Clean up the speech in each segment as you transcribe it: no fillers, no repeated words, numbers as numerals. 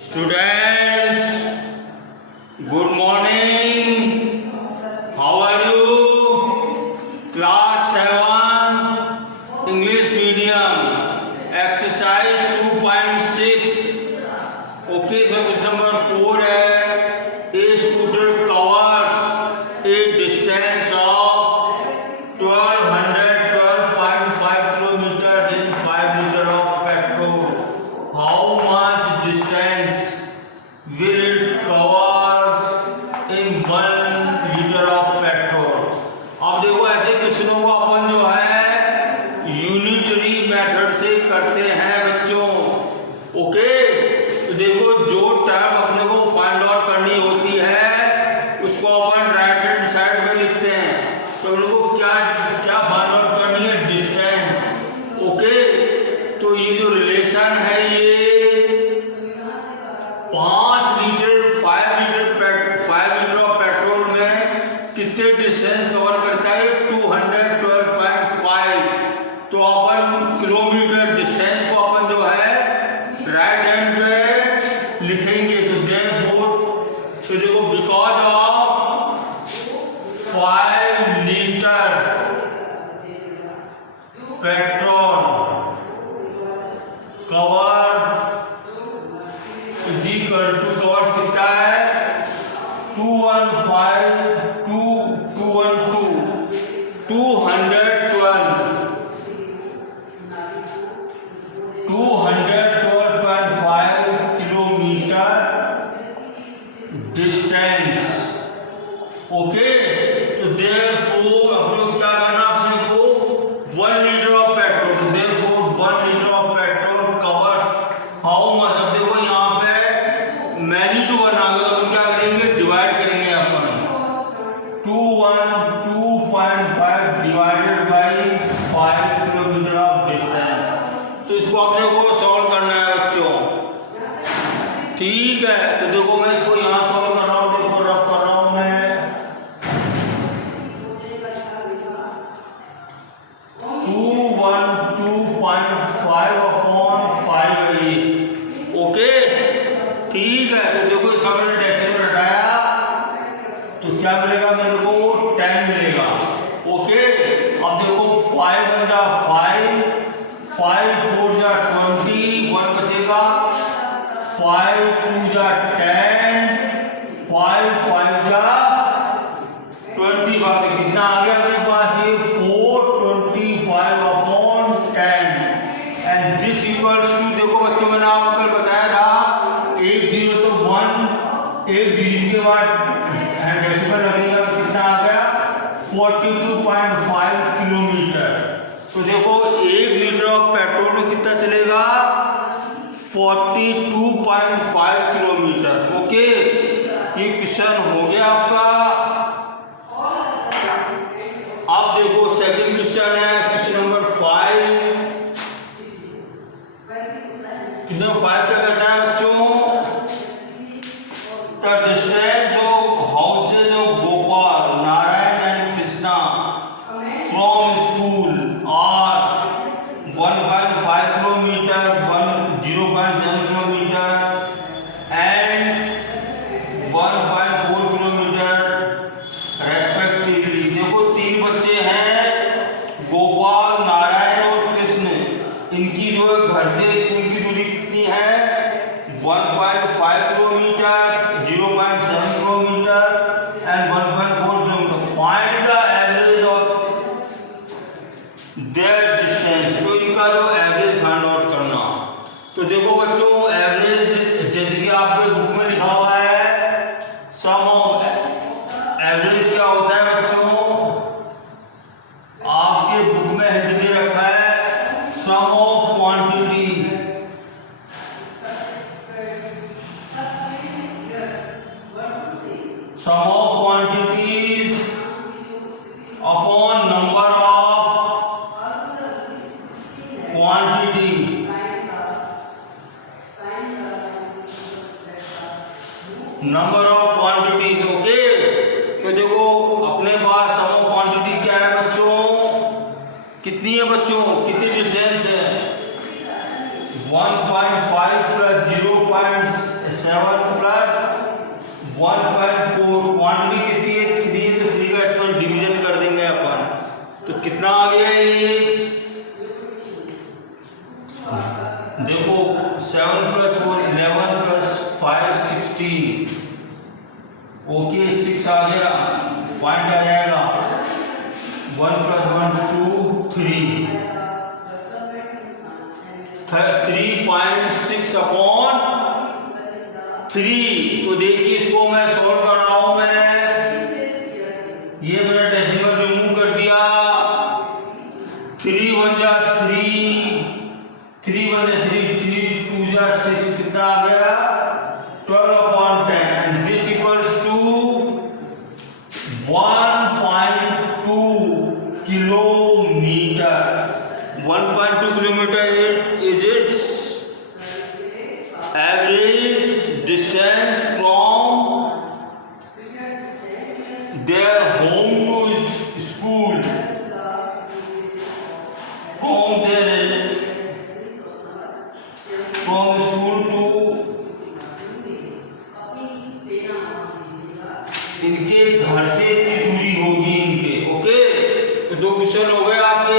Students, good morning. How are you? Class 7 English medium exercise 2.6. Okay, so question number 4 है a scooter covers a distance of 1212.5 kilometers in 5 liters of petrol. How much distance will it cover in 1 liter of petrol? अब देखो ऐसे क्वेश्चनों को अपन जो है unitary method से करते हैं बच्चों। ओके, तो देखो जो टर्म अपने को फाइंड आउट करनी होती है उसको अपन राइट हैंड साइड में लिखते हैं। तो अपने को क्या क्या फाइंड आउट करनी है? डिस्टेंस। ओके, तो ये जो रिलेशन है ये 5 लीटर ऑफ पेट्रोल में कितने डिस्टेंस कवर करता है? 212.5। तो अपन किलोमीटर डिस्टेंस को अपन जो है राइट हैंड पे लिखेंगे। तो देखो because of 5 litre petrol cover covers कितना है? 212.5 किलोमीटर डिस्टेंस। ओके, तो देयरफॉर अपने को क्या करना? अपने को 1 लीटर ऑफ पेट्रोल। तो therefore 1 litre of petrol cover how much? अब देखो यहाँ पे मैनी टू वन आ गया, तो हम क्या करेंगे? डिवाइड करेंगे अपन। 212.5 divided by 5 kilometre of distance. तो इसको अपने को सॉल्व करना है बच्चों। ठीक है, तो देखो मैं इसको यहाँ सॉल्व कर रहा हूँ, देखो रफ कर रहा हूँ मैं। 212.5 अपॉन 5 है ये। ओके, ठीक है, तो देखो इसका मैंने डेसिमल हटाया तो क्या मिलेगा मेरे को? 10 मिलेगा। ओके, अब देखो 5 1 जा 5, 5 4 जा 20, 1 बचेगा, 5 2 जा 10, 5 5 जा 25। कितना आ गया अपने पास? ये 425 upon 10 and this equals to, देखो बच्चों मैंने आपको कल बताया था 1 0 तो 1, एक डिजिट के बाद डेसिमल लगेगा तो कितना आ गया? 42.5 किलोमीटर। तो देखो 1 लीटर ऑफ पेट्रोल में कितना चलेगा? 42.5 किलोमीटर। ओके, ये क्वेश्चन हो गया आपका। अब देखो सेकंड क्वेश्चन है, क्वेश्चन नंबर 5। क्वेश्चन नंबर 5 क्या कहता है बच्चों? The distance of houses of Gopal, Narayan and Krishna from school are 1.5 kilometer, 0.7 kilometer and 1.4 kilometer respectively। देखो 3 बच्चे हैं, गोपाल, नारायण और कृष्ण। इनकी जो घर से स्कूल की दूरी कितनी है? 1.5 kilometre, 0.7 kilometre and 1.4 kilometre. Find the average of their distance. तो इनका जो एवरेज फाइंड आउट करना। तो देखो बच्चों एवरेज जैसे कि आपके बुक में लिखा हुआ है, सम ऑफ एवरेज क्या होता है बच्चों? आपके बुक में हेड दे रखा है sum of quantity. Sum of quantities upon number of quantity। Number of quantities. Okay, तो देखो अपने पास सम ऑफ क्वांटिटी क्या है बच्चों? कितनी है बच्चों? कितनी डिस्टेंस है? 1.5 plus 0.7 7 प्लस 1.4, क्वांटिटी कितनी है 3, तो 3 का इसमें डिवीजन कर देंगे अपन, तो कितना आ गया ये देखो 7 प्लस 4 11 प्लस 5 16, ओके 6 आ गया, पॉइंट आ जाएगा 1 प्लस 1 2 3 3.6 अपॉन 3। तो देखिए इसको मैं सॉल्व कर रहा हूं, मैं ये मैंने डेसिमल रिमूव कर दिया, 3 1 जा 3, 3 1 जा 3, 3 2 जा 6, कितना आ गया 12 upon 10, and this equals to 1.2 kilometre. 1.2 kilometre is its average distance from their home to school, from school to इनके घर से इतनी दूरी होगी इनके, ओके। तो 2 क्वेश्चन हो गए आपके।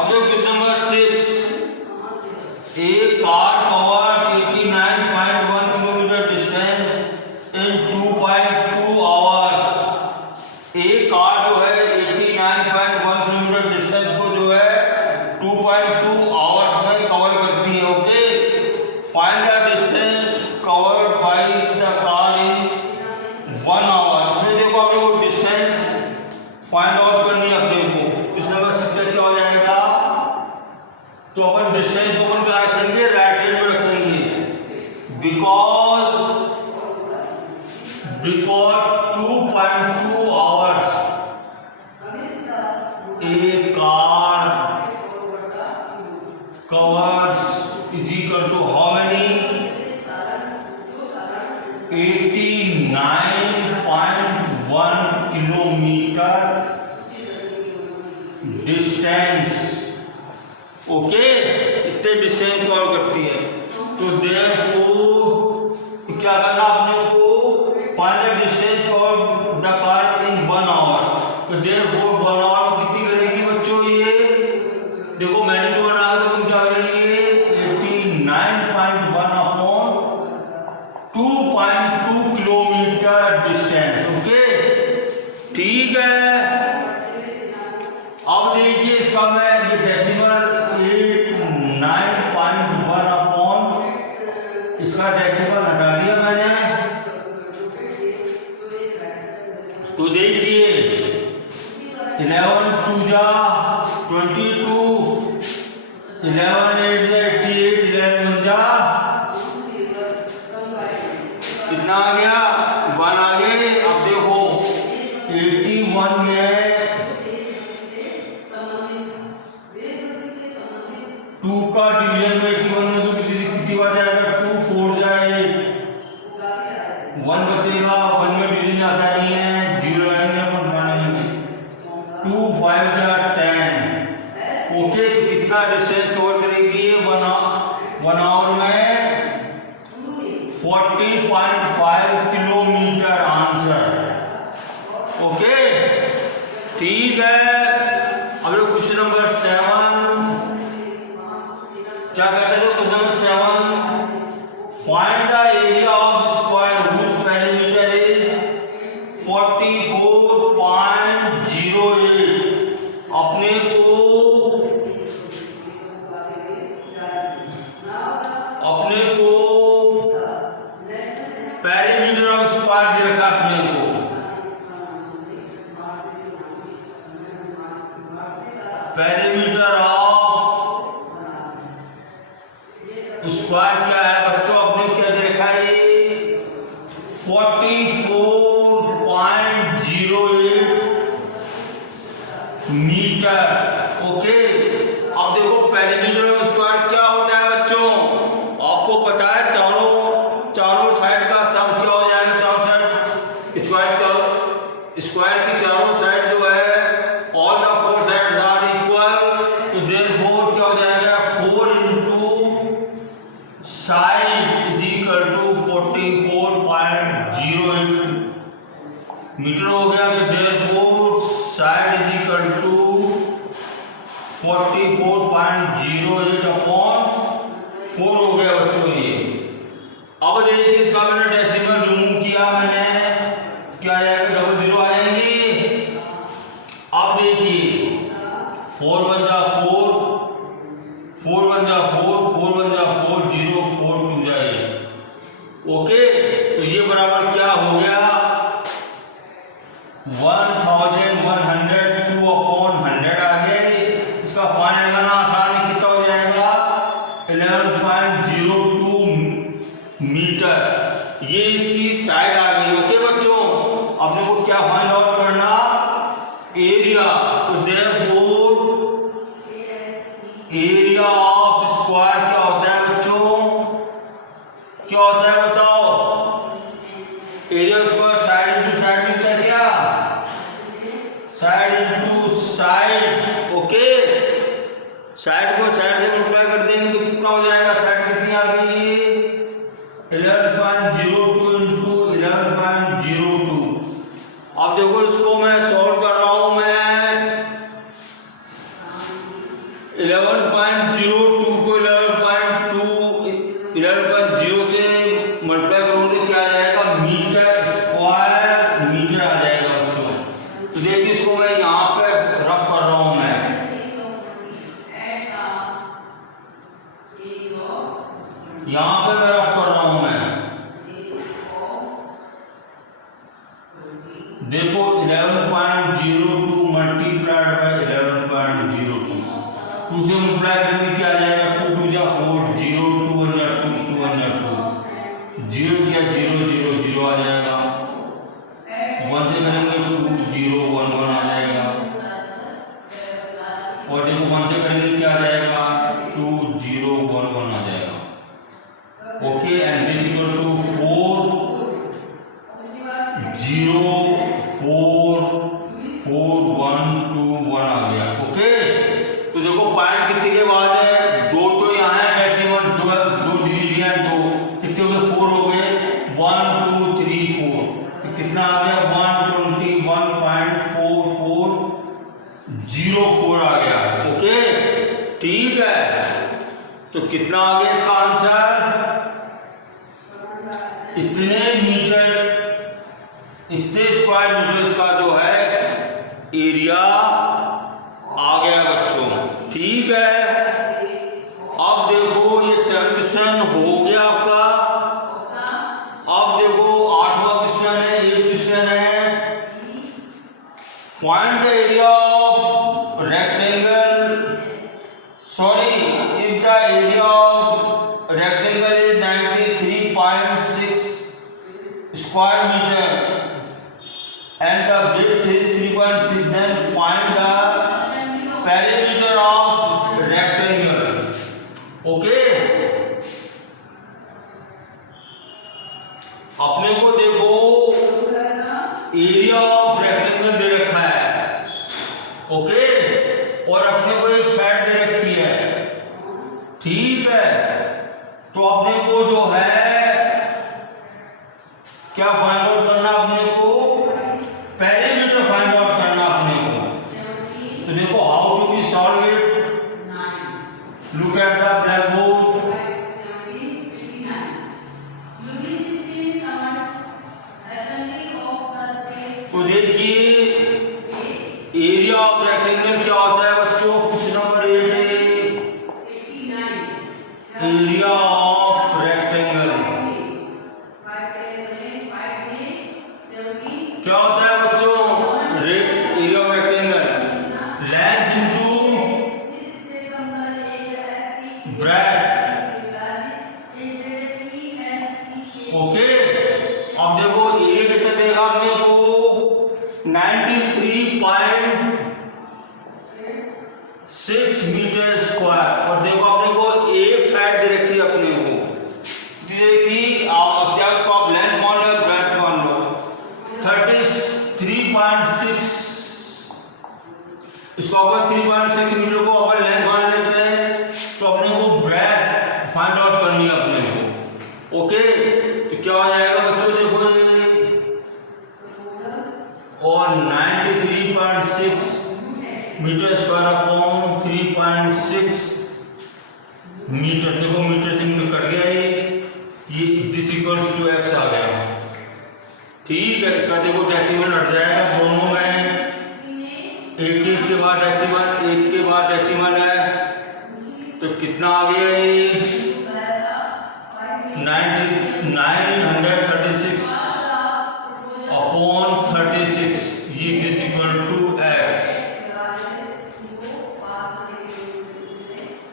अगले question number 6, a car covered 89.1 kilometre distance in 2.2 hours. एक कार जो है 89.1 किलोमीटर डिस्टेंस को जो है 2.2 आवर्स में कवर करती है, okay. Find the distance covered by the car in 1 hour. इसमें देखो आप लोग डिस्टेंस फाइंड आउट करनी है अपने को। क्वेश्चन नंबर 6 क्या हो जाएगा, तो अपन डिस्टेंस ओपन क्या रखेंगे, राइट हैंड में रखेंगे, because 2.2 hours a car covers is equal to how many 89.1 kilometre distance, okay. इतने डिस्टेंस कवर करती है, तो देयरफॉर क्या करना आपने को, find the distance cover the car in 1 hour. तो देयरफॉर 1 आवर में कितनी करेगी बच्चों, ये देखो मैंने जो बना है तो तुम क्या करेंगे 89.1 अपॉन 2.2 किलोमीटर डिस्टेंस, ओके ठीक है। अब देखिए इसका मैं ये डेसिमल 9.1 अपॉन इसका डेसिमल हटा दिया मैंने, तो देखिए 11 2 जा 22, 11 8 जा 88, 11 1 जा कितना आ गया 1 आ गए। अब देखो 81 में 2 का डिवीजन में 81 में तो कितनी बार जाएगा 2 4 जाए 1 बचेगा, 1 में डिवीजन आता नहीं है, 0 आएंगे अपन बनाएंगे, 2 5 जा 10, ओके। तो कितना डिस्टेंस कवर करेगी 1 आवर में 40.5 किलोमीटर आंसर, ओके ठीक है। अब लोग क्वेश्चन नंबर 7 क्या कहते हैं, question number 7 find the area of square whose perimeter is 44.08। अपने को पेरीमीटर ऑफ स्क्वायर दे रखा अपने को, पेरीमीटर ऑफ स्क्वायर क्या है बच्चों, अपने क्या दे रखा है 44.08 मीटर। ओके, अब देखो पेरीमीटर ऑफ स्क्वायर क्या होता है बच्चों, आपको पता है चारों साइड का सम क्या हो जाएगा, चारों साइड स्क्वायर की चारों साइड जो है all the four sides are equal, तो देयरफॉर क्या हो जाएगा 4 into side is equal to 44.08 metre हो गया। तो therefore side is equal to 44.08 upon 4 हो गया बच्चों ये। अब देखिए इसका मैंने डेसिमल रिमूव किया, मैंने क्या आ जाएगा, डबल जीरो आ जाएंगे। अब देखिए 4 1 जा 4, 4 1 जा 4, 4 1 जा 4, 0 4 2 जाए। ओके, तो ये बराबर क्या हो गया 1102 अपॉन 100 आ गए। इसका फाइनल लगाना आसान है, कितना हो जाएगा 11.02 मीटर। ये इसकी साइड आ गई। ओके बच्चों, अब देखो क्या फाइंड आउट करना, एरिया। तो देयरफॉर एरिया ऑफ स्क्वायर क्या होता है बच्चों, क्या होता है बताओ, area of square side into side मिलता है क्या, side into side. Okay, side को साइड से मल्टीप्लाई कर देंगे तो कितना हो जाएगा, साइड कितनी आ गई 11.02 इंटू 11.02। अब देखो इसको मैं सॉल्व कर रहा हूं, मैं 11.02 को 11.0 से मल्टीप्लाई करूंगा तो क्या आ जाएगा मीटर स्क्वायर मीटर आ जाएगा बच्चों। तो देखिए इसको मैं यहाँ पे रफ कर रहा हूं, मैं यहाँ पे मैं रफ कर रहा हूं। मैं देखो 11.02 मल्टीप्लाइड बाय 11.02, 2 से मल्टीप्लाई करेंगे क्या आ जाएगा 2 2 जा 4, 0 2 1 जा 2 2 1 जा 2, 0 क्या 0 0 0 आ जाएगा, 1 से करेंगे 2 0 1 1 आ जाएगा, और देखो 1 से करेंगे क्या आ जाएगा 2 0 1 1 आ जाएगा। Okay, and this equal to 4 0 4 4 1 2 1 आ गया। ओके, तो देखो पॉइंट कितने के बाद है, दो तो यहाँ है डेसिमल, दो डिजिट है, दो कितने हो गए 4 हो गए, 1 2 3 4, तो कितना आ गया 121.4404 आ गया। ओके, ठीक है, तो कितना आ गया इसका आंसर, इतने मीटर, इतने स्क्वायर मीटर इसका जो है एरिया आ गया बच्चों। ठीक है, अब देखो ये 7 क्वेश्चन हो गया आपका। अब देखो 8वां क्वेश्चन है, ये क्वेश्चन है find the area of rectangle, sorry if the area of rectangle is 93.6 square meter and the width is 3.6, then find the perimeter of rectangle. Okay, अपने को देखो एरिया ऑफ रेक्टेंगल दे रखा है। ओके, और अपने को एक साइड दे रखी है। ठीक है, तो अपने को जो है क्या फाइंड आउट करना, अपने को पेरीमीटर फाइंड आउट करना अपने को। तो देखो how to be solve it, look at the blackboard. तो देखिए एरिया ऑफ रेक्टेंगल क्या होता है बच्चों, क्वेश्चन नंबर 8 है एरिया ऑफ रेक्टेंगल क्या होता है बच्चों, area of rectangle length into breadth. Okay, अब देखो 93.6 मीटर स्क्वायर। और देखो अपने को एक साइड दे रखी है अपने को कि क्या उसको आप लेंथ मान लो ब्रेथ मान लो 33.6, इसको अपन 3.6 मीटर को अपन लेंथ मान लेते हैं, तो अपने को ब्रेथ फाइंड आउट करनी है अपने को। ओके, तो क्या हो जाएगा बच्चों देखो और 93.6 मीटर स्क्वायर अपॉन 3.6 मीटर। देखो मीटर से मीटर कट गया ये दिस इक्वल्स टू एक्स आ गया। ठीक है, इसका देखो डेसिमल हट जाएगा दोनों में, एक के बाद डेसिमल, एक के बाद डेसिमल है, तो कितना आ गया ये 936 अपॉन 36, ये दिस इक्वल टू एक्स।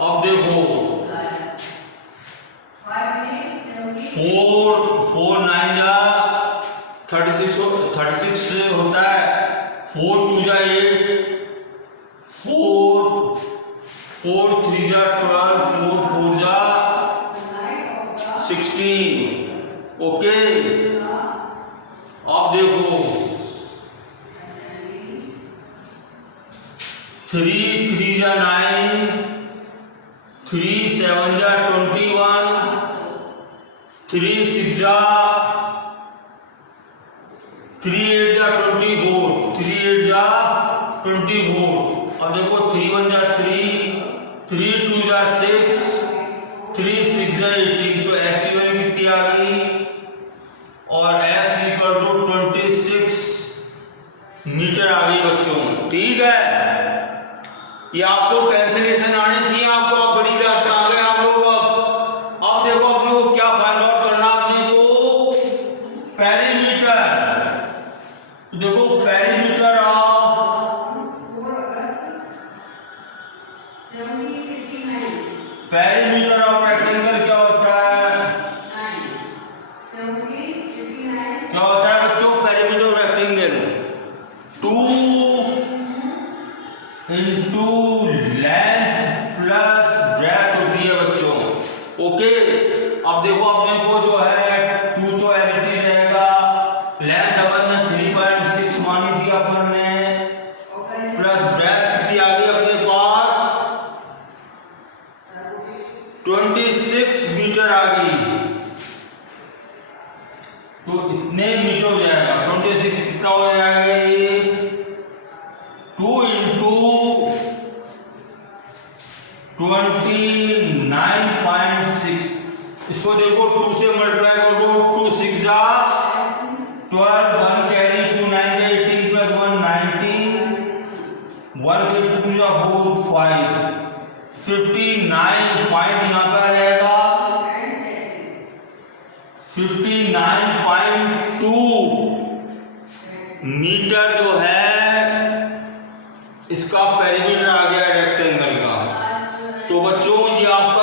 अब देखो 4 9 जा 36 होता है, 4 2 जा 8, 4 3 जा 12, 4 4 जा 16। ओके, अब देखो 3 3 जा 9, 3 7 जा 21, 3 6 जा 3 8 जा 24, 3 8 जा 24। अब देखो 3 1 जा 3, 3 2 जा 6, 3 6 जा 18, तो ऐसी वैल्यू कितनी आ गई और x इक्वल टू 26 मीटर आ गई बच्चों। ठीक है, ये आपको कैंसिलेशन आनी चाहिए, आपको आप बड़ी क्लास में आ गए आप लोग। अब देखो अपने को क्या फाइंड आउट करना, अपने को पेरीमीटर। देखो पेरीमीटर ऑफ रेक्टेंगल क्या होता है, क्या होता है बच्चों perimeter of rectangle 2 into length plus breadth होती है बच्चों। ओके, अब देखो अपने को जो है 2 तो एलटी रहेगा, लेंथ अपन ने 3.6 मानी थी अपन ने, प्लस ब्रेथ कितनी आ गई अपने पास 26 मीटर आ गई, तो इतने मीटर हो जाएगा। 26 कितना हो जाएगा ये 2 इंटू 29.6, इसको देखो 2 से मल्टीप्लाई करो, 2 6 जा 12, 1 कैरी 2 9 जा 18 प्लस 1 19, 1 के 2 जा 4 5, 59 पॉइंट यहाँ पे आ जाएगा 59.2 मीटर जो है इसका पेरीमीटर आ गया रेक्टेंगल का। तो बच्चों ये आपका